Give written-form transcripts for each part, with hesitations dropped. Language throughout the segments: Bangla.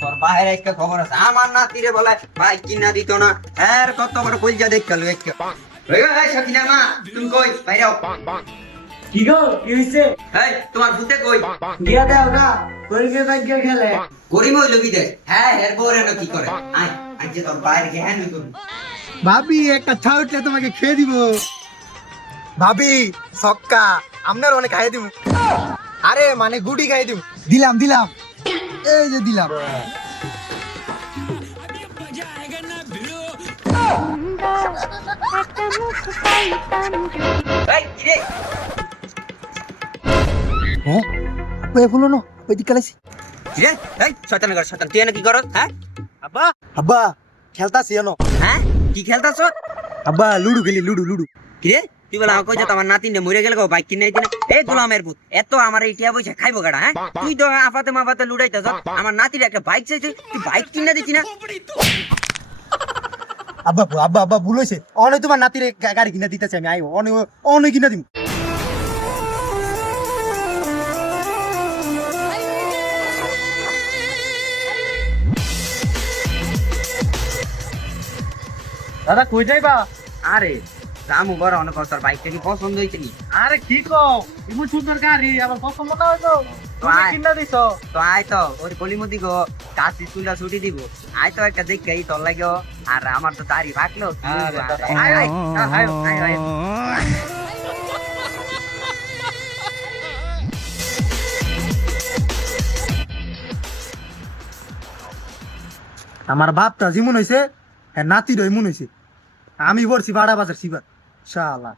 তোর বাইরে একটা খবর আছে, আমার নাতিরে বলে বাইক কিনা দিত না। এর কত বড় কইজা দেখাল একটা। এই সকিনার মা, তুমি কই বাইরে আও। কি গো কি হইছে? এই তোমার ভূতে কই? গিয়া দাও না কইকে ভাগ্য খেলে। গরিব হইল বিদেশ। হ্যাঁ এর বউরে না কি করে? আয় আজ তোর বাইরে কে হ্যাঁ তুই। ভাবি একটা চা উঠলে তোমাকে খেয়ে দিব। ভাবি সক্কা আপনার অনেক খাইয়ে দিব। আরে মানে গুটি খাইয়ে দিব। দিলাম দিলাম, এই যে দিলাম। এই কি রে? হ্যাঁ আপনি ফুলো না ওই দিকে লাইছি। কি রে? এই শয়তানের ঘর শয়তান, তুই এনে কি করস? হ্যাঁ আব্বা আব্বা খেলতাছি এনো। হ্যাঁ কি খেলতাছ? আব্বা লুডু খেলি, লুডু লুডু। কি রে তুই বলে আমাকে কইছ আমার নাতিনে মরে গেল গো বাইক কিনে দিনা। এই গোলামের পুত, এত আমার ইটিয়া পয়সা খাইবো গাড়া? হ্যাঁ তুই তো আপাতে মাপাতে লুড়াইতাছ, আমার নাতির একটা বাইক চাইছে, তুই বাইক কিনে দিতি না? আব্বা আব্বা আব্বা ভুল হয়েছে। অনেক তোমার নাতির গাড়ি কিনা দিতেছে আমি। আই অনেক অনেক কিনা দিব। দাদা কই যাইবা? আরে রামু বড় অনেক তোর বাইকটা কি পছন্দ হয়েছে নি? আরে কি কও ইমন সুন্দর গাড়ি আমার পছন্দ না হইতো তুমি আয়। কিনা দিছো। তো আয় তো ওর কলিমতি গো কাজ স্কুলটা ছুটি দিব। আয় তো একটা দেখে তোর লাগে। আর আমার তো দাড়ি ভাগলো। আরে দাদা, আয় আয় আয় আয় আয়। আমার বাপটা যেমন হয়েছে হ্যাঁ নাতির এমন হয়েছে। আমি পড়ছি বাড়া বাজার সিবার শালা।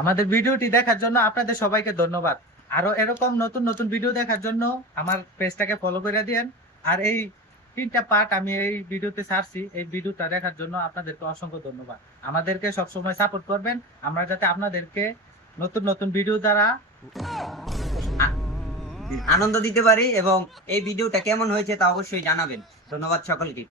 আমাদের ভিডিওটি দেখার জন্য আপনাদের সবাইকে ধন্যবাদ। আরো এরকম নতুন নতুন ভিডিও দেখার জন্য আমার পেজটাকে ফলো করে দিয়েন। আর এই 3টা পার্ট আমি এই ভিডিওতে ছাড়ছি, এই ভিডিওটা দেখার জন্য আপনাদেরকে অসংখ্য ধন্যবাদ। আমাদেরকে সবসময় সাপোর্ট করবেন, আমরা যাতে আপনাদেরকে নতুন নতুন ভিডিও দ্বারা আনন্দ দিতে পারি। এবং এই ভিডিওটা কেমন হয়েছে তা অবশ্যই জানাবেন। ধন্যবাদ সকলকে।